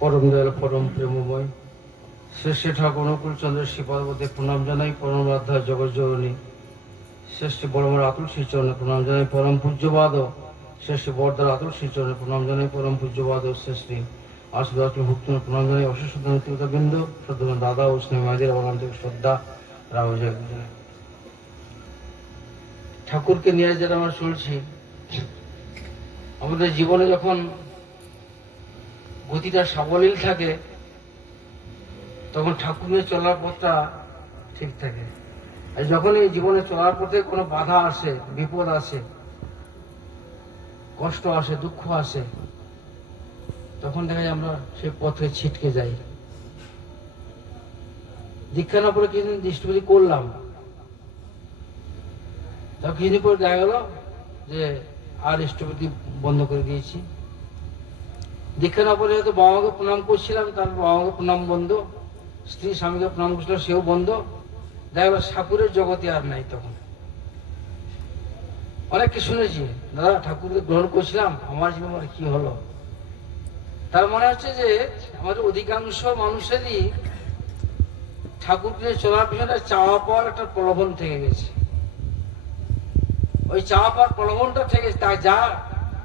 পরম দয়াল, পরম প্রেমময়। শ্রেষ্ঠ ঠাকুর অনুকূল চন্দ্রের শ্রীপার্বতী প্রণাম জানাই, পরম রাধা জগৎ জননী শ্রেষ্ঠ বড়মার আতুল শ্রীচরণে প্রণাম জানাই, পরম পূজ্যবাদ। শ্রেষ্ঠ বরদার আতুল শ্রীচরণে প্রণাম জানাই, পরম পূজ্যবাদ। শ্রেষ্ঠী আশুদাস ভুক্ত প্রণাম জানাই, অশেষ শ্রদ্ধা বৃন্দ, শ্রদ্ধা দাদা ও স্নেহ মায়েদের আমার আন্তরিক শ্রদ্ধা রাম জয় ঠাকুরকে নিয়ে যারা আমরা চলছি আমাদের জীবনে যখন গতিটা সাবলীল থাকে, তখন ঠাকুরের চলার পথটা ঠিক থাকে। আর যখনই জীবনে চলার পথে কোনো বাধা আসে, বিপদ আসে, কষ্ট আসে, দুঃখ আসে, তখন দেখা যায় আমরা সেই পথে ছিটকে যাই। দীক্ষা না পরে কিছুদিন দৃষ্টিপতি করলাম। তা কিছুদিন পরে দেখা গেল যে আর ইষ্টপতি বন্ধ করে দিয়েছি। দীক্ষা না পরে হয়তো বাবা মাকে প্রণাম করছিলাম তারপর বাবা মাকে প্রণাম বন্ধ, স্ত্রী স্বামীকে প্রণাম করছিলাম সেও বন্ধ। দেখা ঠাকুরের জগতে আর নাই তখন। অনেককে শুনেছি, দাদা, ঠাকুরকে গ্রহণ করছিলাম, আমার জীবনে কি হলো? তার মনে হচ্ছে যে, আমাদের অধিকাংশ মানুষেরই ঠাকুরকে চলার পিছনে চাওয়া পাওয়ার একটা প্রলোভন থেকে গেছে। ওই চাওয়া পাওয়ার প্রলোভনটা থেকে, তা যা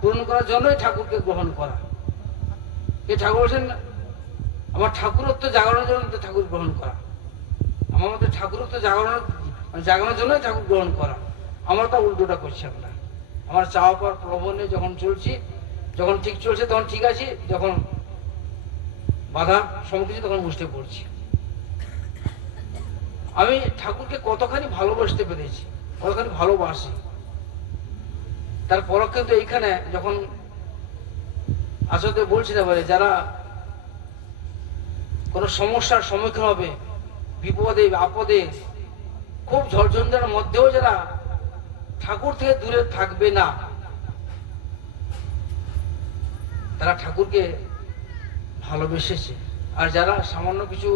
পূরণ করার জন্যই ঠাকুরকে গ্রহণ করা। এ ঠাকুর বলছেন, আমার ঠাকুরত্ব জাগানোর জন্য ঠাকুর গ্রহণ করা। আমার মধ্যে ঠাকুরত্ব জাগানোর মানে জাগানোর জন্যই ঠাকুর গ্রহণ করা। আমরা তা উল্টোটা করছি আমরা। আমার চাওয়া পাওয়ার প্রলোভনে যখন চলছি, যখন ঠিক চলছে তখন ঠিক আছি, যখন বাধা সম্মুখীন তখন বুঝতে পড়ছি। আমি ঠাকুরকে কতখানি ভালোবাসতে পেরেছি, কতখানি ভালোবাসি। তারপর কিন্তু এইখানে যখন আসলে বলে যারা কোনো সমস্যার সম্মুখীন হবে, বিপদে, আপদে, খুব ঝড়ঝঞ্ঝার মধ্যেও যারা ঠাকুর থেকে দূরে থাকবে না, তারা ঠাকুরকে ভালোবেসেছে। আর যারা সামান্য কিছু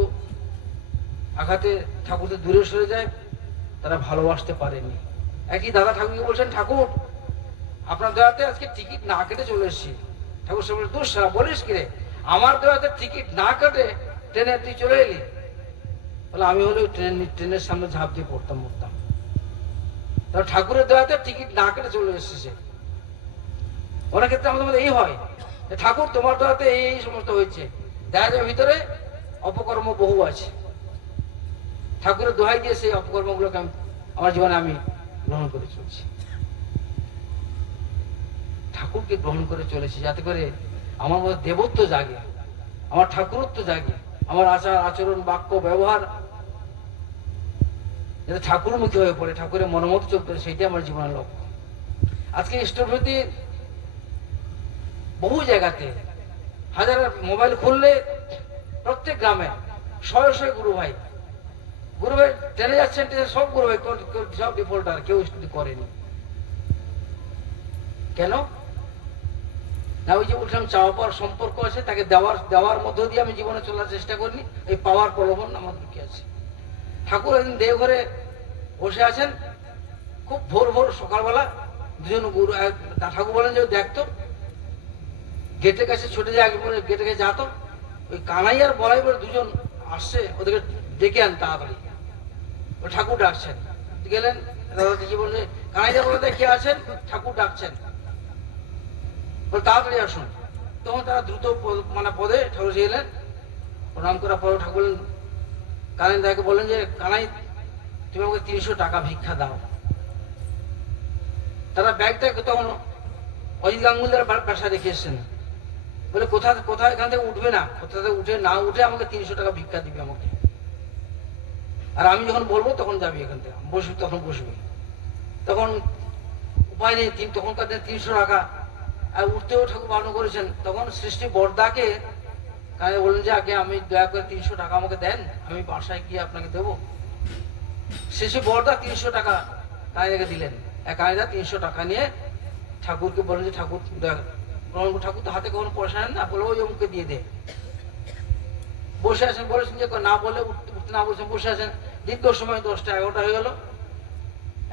আঘাতে ঠাকুর থেকে দূরে সরে যায়, তারা ভালোবাসতে পারেনি। একই দাদা ঠাকুরকে বলছেন, ঠাকুর, আপনার দয়াতে আজকে টিকিট না কেটে চলে এসেছি। ঠাকুর সাহেব দূর বলিস কি রে? আমার দয়াতে টিকিট না কেটে, ট্রেনে তুই চলে এলি? বলে, আমি হলে ট্রেন, ট্রেনের সামনে ঝাঁপ দিয়ে পড়তাম, মরতাম। তাহলে ঠাকুরের দয়াতে টিকিট না কেটে চলে এসেছে অনেক ক্ষেত্রে আমাদের মধ্যে এই হয় ঠাকুর, তোমার দয়াতে এই এই সমস্ত হয়েছে। দেখা যায় ভিতরে অপকর্ম বহু আছে। ঠাকুরের দোহাই দিয়ে সেই অপকর্মগুলোকে আমি, আমার জীবনে আমি গ্রহণ করে চলছি। ঠাকুরকে গ্রহণ করে চলেছি, যাতে করে আমার মধ্যে দেবত্ব জাগে, আমার ঠাকুরত্ব জাগে, আমার আচার, আচরণ, বাক্য, ব্যবহার যাতে ঠাকুরমুখী হয়ে পড়ে, ঠাকুরের মনোমত চলতে সেইটাই আমার জীবনের লক্ষ্য। আজকে ইষ্টভৃতি বহু জায়গাতে, হাজার মোবাইল খুললে প্রত্যেক গ্রামে শয়ে শয়ে গুরু ভাই গুরু ভাই ট্রেনে যাচ্ছেন, ট্রেনে সব গুরু ভাই সব ডিফল্টার, কেউ করেনি। কেন? না ওই যে বলছিলাম, চাওয়া পাওয়ার সম্পর্ক আছে, তাকে দেওয়ার দেওয়ার মধ্য দিয়ে আমি জীবনে চলার চেষ্টা করিনি। এই পাওয়ার প্রলোভন আমার কি আছে। ঠাকুর একদিন দেওঘরে বসে আছেন, খুব ভোর ভোর সকালবেলা, দুজন গুরু ঠাকুর বলেন যে দেখতো গেটের কাছে ছুটে যায় আগে গেটের কাছে যাতো ওই কানাই আর বলাই বলে দুজন আসছে, ওদেরকে ডেকে আন তাড়াতাড়ি। ও ঠাকুর ডাকছেন। গেলেন, দাদা দিদি বলছে কানাইদা বলে কে আছেন? ঠাকুর ডাকছেন। বলে, তাড়াতাড়ি আসুন। তখন তারা দ্রুত মানে পদে ঠাকুর এলেন। প্রণাম করার পর ঠাকুর কানাই দাকে বললেন যে, কানাই, তুমি আমাকে তিনশো টাকা ভিক্ষা দাও। তারা ব্যাগটা তখন অজিত গাঙ্গুলদার বাসা রেখে এসছেন। বলে, কোথা কোথায় এখান থেকে উঠবে না? কোথা থেকে উঠে না উঠে আমাকে তিনশো টাকা ভিক্ষা দিবে আমাকে। আর আমি যখন বলব, তখন যাবি এখান থেকে। বসবি, তখন বসবি। তখন উপায় নেই তখনকার দিনে তিনশো টাকা আর উঠতেও ঠাকুর বারণ করেছেন। তখন সৃষ্টি বর্দাকে বললেন যে, আগে আমি দয়া করে তিনশো টাকা আমাকে দেন, আমি বাসায় গিয়ে আপনাকে দেবো। শেষে বর্দা তিনশো টাকা কায়দাকে দিলেন। এক কায়দা তিনশো টাকা নিয়ে ঠাকুরকে বলেন যে, ঠাকুর, দয়া- ঠাকুর তো হাতে কখনো পয়সা নেন না, বলে ওই অমুকে দিয়ে দে। বসে আছেন, বলেছেন যে, না বলে উঠতে না বলছেন, বসে আছেন। দীর্ঘ সময় দশটা এগারোটা হয়ে গেল।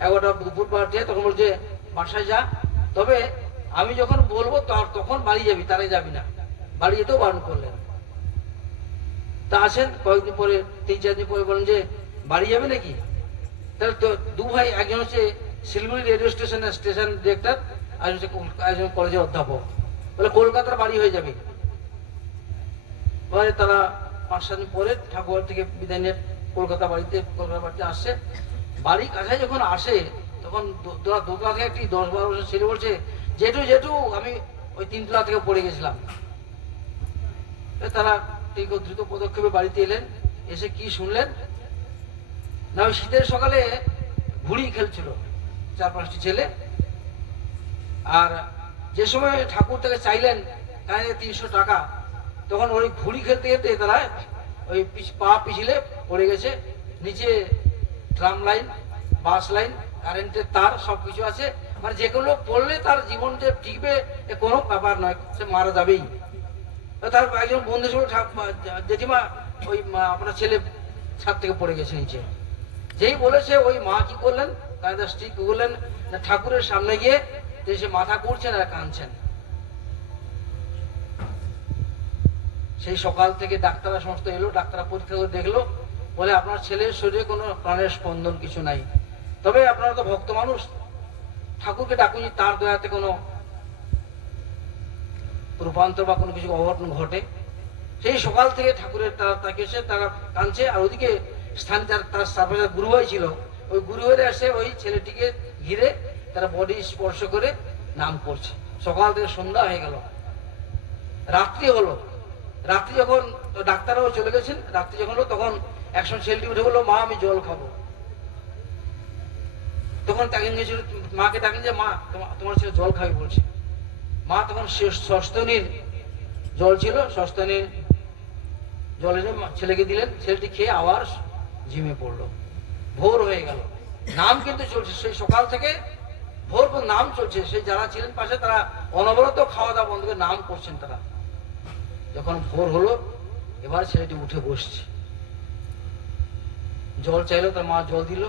এগারোটা দুপুর পার দিয়ে তখন বলছে, বাসায় যা। তবে আমি যখন বলব তার তখন বাড়ি যাবি তারাই যাবি না। বাড়ি যেতেও বারণ করলেন। তা আসেন, কয়েকদিন পরে, তিন চার দিন পরে বলেন যে, বাড়ি যাবে নাকি? তাহলে তো দু ভাই, একজন হচ্ছে শিলিগুড়ি রেডিও স্টেশনের স্টেশন ডিরেক্টর, আর হচ্ছে একজন কলেজের অধ্যাপক। বলে, কলকাতার বাড়ি হয়ে যাবে। পরে তারা পাঁচ সাত দিন পরে ঠাকুর থেকে বিদায় নিয়ে কলকাতা বাড়িতে কলকাতা বাড়িতে আসছে। বাড়ির কাছে যখন আসে, তখন দোতলা থেকে একটি দশ বারো বছর ছেলে বলছে জেঠু জেঠু, আমি ওই তিনতলা থেকে পড়ে গেছিলাম। তারা ঠিক দ্রুত পদক্ষেপে বাড়িতে এলেন, এসে কি শুনলেন? না, ওই শীতের সকালে ঘুড়ি খেলছিল চার পাঁচটি ছেলে। আর যে সময় ঠাকুর থেকে চাইলেন কানে তিনশো টাকা, তখন ওই ঘুড়ি খেলতে খেলতে তারা ওই পা পিছলে পড়ে গেছে। নিচে ট্রাম লাইন, বাস লাইন, কারেন্টের তার সব কিছু আছে। মানে যে কোনো লোক পড়লে তার জীবন যে টিকবে কোনো ব্যাপার নয়, সে মারা যাবেই। তার একজন বন্ধু ছিল জেঠিমা, ওই আপনার ছেলে ছাদ থেকে পড়ে গেছে নিচে। যেই বলেছে ওই মা কি করলেন? কায়দা স্ত্রী কি করলেন ঠাকুরের সামনে গিয়ে সে মাথা করছেন আর কাঁদছেন। সেই সকাল থেকে ডাক্তাররা সমস্ত এলো, ডাক্তাররা পরীক্ষা করে দেখল, বলে আপনার ছেলের শরীরে কোনো প্রাণের স্পন্দন কিছু নাই। তবে আপনারা তো ভক্ত মানুষ ঠাকুরকে ডাকুন, তার দয়াতে কোনো রূপান্তর বা কোনো কিছু অঘটন ঘটে। সেই সকাল থেকে ঠাকুরের তারা তাকে এসে তারা কাঁদছে আর ওদিকে স্থানে তার তার সার্ভে গুরু ছিল, ওই গুরু হয়ে এসে ওই ছেলেটিকে ঘিরে তারা বডি স্পর্শ করে নাম করছে। সকাল থেকে সন্ধ্যা হয়ে গেল। রাত্রি হলো। রাত্রি যখন তো ডাক্তাররাও চলে গেছেন, রাত্রি যখন হলো, তখন একজন ছেলেটি উঠে বলল, মা, আমি জল খাব। তখন তাকে গেছিল, মাকে ডাকেন যে মা তোমার ছেলে জল খাবে বলছে। মা তখন সস্তনীর জল ছিল সস্তনীর জল ছেলেকে দিলেন, ছেলেটি খেয়ে আবার ঝিমে পড়ল। ভোর হয়ে গেল। নাম কিন্তু চলছে, সেই সকাল থেকে ভোর পর নাম চলছে। সেই যারা ছিলেন পাশে, তারা অনবরত খাওয়া দাওয়া বন্ধ করে নাম করছেন তারা। যখন ভোর হলো, এবার ছেলেটি উঠে বসছে। জল চাইলো, তার মা জল দিল।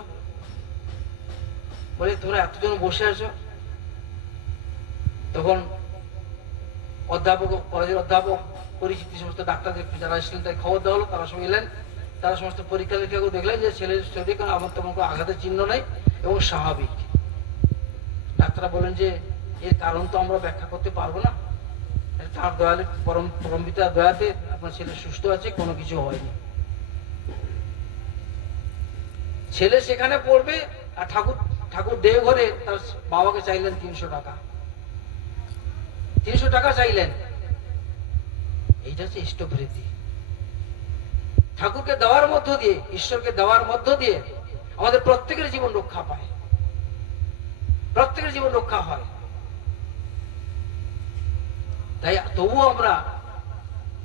বলে তোমরা এতজন বসে আছো? তখন অধ্যাপক, কলেজের অধ্যাপক, পরিচিত সমস্ত ডাক্তারদের যারা এসেছিলেন তাদের খবর দেওয়া হলো। তারা সঙ্গে এলেন। তারা সমস্ত পরীক্ষা নিরীক্ষা দেখলেন যে ছেলের শরীরে কোনো আমার তেমন কোনো আঘাতের চিহ্ন নেই এবং স্বাভাবিক। ডাক্তাররা বলেন যে, এর কারণ তো আমরা ব্যাখ্যা করতে পারব না। তার দয়ালে, পরম, পরমপিতার দয়াতে আপনার ছেলে সুস্থ আছে, কোনো কিছু হয়নি। ছেলে সেখানে পড়বে আর ঠাকুর ঠাকুর দেওঘরে তার বাবাকে চাইলেন তিনশো টাকা। তিনশো টাকা চাইলেন। এইটা হচ্ছে ইষ্টবৃদ্ধি ঠাকুরকে দেওয়ার মধ্য দিয়ে, ঈশ্বরকে দেওয়ার মধ্য দিয়ে আমাদের প্রত্যেকের জীবন রক্ষা পায়। প্রত্যেকের জীবন রক্ষা হয়। তাই তবুও আমরা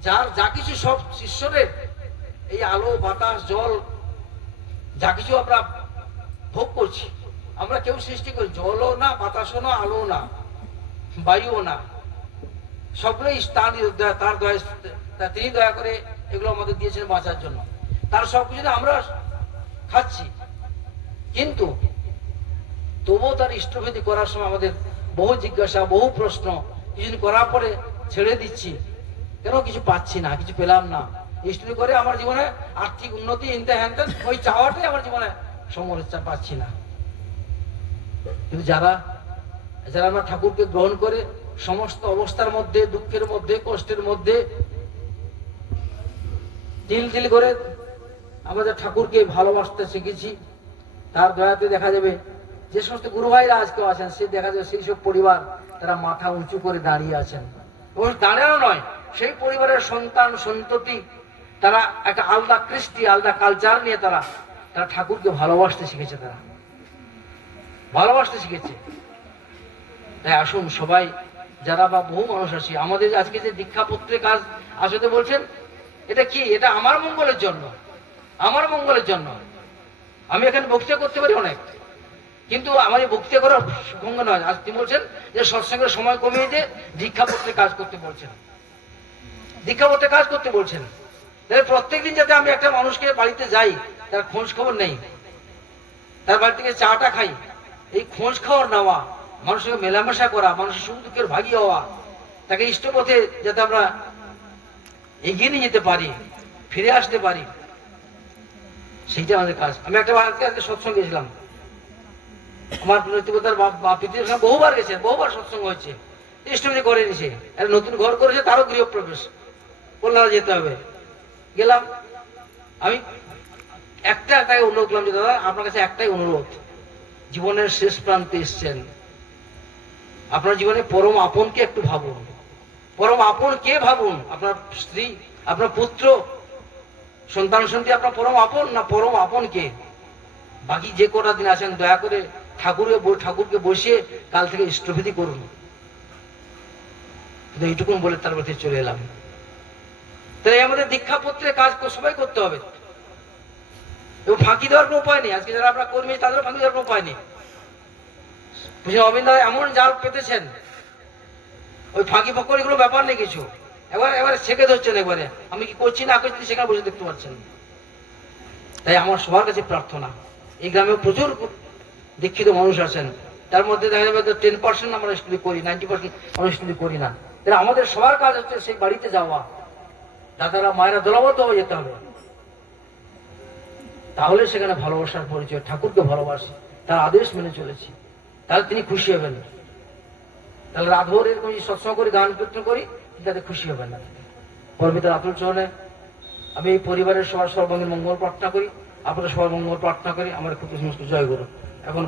যার যা কিছু সব ঈশ্বরের, এই আলো, বাতাস, জল, যা কিছু আমরা ভোগ করছি আমরা কেউ সৃষ্টি করি, জলও না, বাতাসও না আলো না, বায়ুও না। সবগুলোই তার তার দয়া তিনি দয়া করে এগুলো আমাদের দিয়েছেন বাঁচার জন্য। তার সব কিছু আমরা খাচ্ছি। কিন্তু তবুও তার ইষ্টভেদি করার সময় আমাদের বহু জিজ্ঞাসা, বহু প্রশ্ন কিছুদিন করার পরে ছেড়ে দিচ্ছি। কেন কিছু পাচ্ছি না, কিছু পেলাম না। ইষ্টভেদি করে আমার জীবনে আর্থিক উন্নতি ইনতে হ্যান ওই চাওয়াটাই আমার জীবনে সমস্যা পাচ্ছি না। কিন্তু যারা যারা আমরা ঠাকুরকে গ্রহণ করে সমস্ত অবস্থার মধ্যে, দুঃখের মধ্যে, কষ্টের মধ্যে তিল তিল করে আমাদের ঠাকুরকে ভালোবাসতে শিখেছি, তার দয়াতে দেখা যাবে যে সমস্ত গুরু ভাইরা আজকেও আছেন, সে দেখা যাবে সেই সব পরিবার তারা মাথা উঁচু করে দাঁড়িয়ে আছেন। দাঁড়ানো নয়, সেই পরিবারের সন্তান, সন্ততি, তারা একটা আলাদা কৃষ্টি, আলাদা কালচার নিয়ে তারা তারা ঠাকুরকে ভালোবাসতে শিখেছে তারা। ভালোবাসতে শিখেছে। তাই আসুন সবাই, যারা বা বহু মানুষ আছি, আমাদের আজকে যে দীক্ষাপত্রে কাজ আসতে বলছেন, এটা কি? এটা আমার মঙ্গলের জন্য। আমার মঙ্গলের জন্য। আমি এখানে বক্তৃতা করতে পারি অনেক। কিন্তু আমার এই বক্তৃতা করার সঙ্গ নয়। আজ তিনি বলছেন যে সৎসঙ্গের সময় কমিয়ে দিয়ে দীক্ষাপত্রে কাজ করতে বলছেন। দীক্ষাপত্রে কাজ করতে বলছেন। তাহলে প্রত্যেকদিন যাতে আমি একটা মানুষকে বাড়িতে যাই, তার খোঁজ খবর নেই। তার বাড়ি থেকে চাটা খাই। এই খোঁজ খবর নেওয়া, মানুষের মেলামেশা করা, মানুষের সুখ দুঃখের ভাগী হওয়া, তাকে ইষ্টপথে যাতে আমরা এগিয়ে নিয়ে যেতে পারি, ফিরে আসতে পারি সেইটা আমাদের কাজ। আমি একটা আজকে আজকে সৎসঙ্গ গেছিলাম। আমার নৈতিকতার পৃথিবীর সঙ্গে বহুবার গেছে, বহুবার সৎসঙ্গ হচ্ছে ইষ্টমিতি করে নিছে একটা নতুন ঘর করেছে, তারও গৃহপ্রবেশ। কল্যাণে যেতে হবে। গেলাম। আমি একটা তাকে অনুরোধ করলাম যে, দাদা, আপনার কাছে একটাই অনুরোধ। জীবনের শেষ প্রান্তে এসছেন। আপনার জীবনে পরম আপনকে একটু ভাবুন। পরম আপন কে ভাবুন? আপনার স্ত্রী, আপনার পুত্র, সন্তান সন্তী আপনার পরম আপন না পরম আপন কে? বাকি যে কটা দিন আছেন, দয়া করে ঠাকুরের ব- ঠাকুরকে বসিয়ে কাল থেকে ইষ্টভীতি করুন। এইটুকুন বলে তার মধ্যে চলে এলাম। তাই আমাদের দীক্ষাপত্রে কাজ সবাই করতে হবে। এবং ফাঁকি দেওয়ার কোনো উপায় নেই। আজকে যারা আমরা কর্মী, তাদেরও ফাঁকি দেওয়ার কোনো উপায় নেই। অবিন্দ এমন জাল পেতেছেন, ওই ফাঁকি ফকরি কোনো ব্যাপার নেই কিছু। এবার এবার ছেকে ধরছেন একবারে। আমি কি করছি না করছি সেখানে বসে দেখতে পাচ্ছেন তাই আমার সবার কাছে প্রার্থনা, এই গ্রামে প্রচুর দীক্ষিত মানুষ আছেন। তার মধ্যে দেখা যাবে টেন পার্সেন্ট আমরা স্টুডি করি নাইনটি পার্সেন্ট আমরা স্টুডি করি না। তাহলে আমাদের সবার কাজ হচ্ছে সেই বাড়িতে যাওয়া। দাদারা, মায়েরা দলবদ্ধ হয়ে যেতে হবে। তাহলে সেখানে ভালোবাসার পরিচয়, ঠাকুরকে ভালোবাসি, তার আদেশ মেনে চলেছি। তাহলে তিনি খুশি হবেন তাহলে রাতভর এরকম সৎসঙ্গ করি গান কীর্তন করি তাতে খুশি হবেন না। পরবিতার আতুল চরণে আমি এই পরিবারের সবার সর্বাঙ্গীন মঙ্গল প্রার্থনা করি, আপনাদের সবার মঙ্গল প্রার্থনা করি, আমার খুব সমস্ত জয় করুন। এখন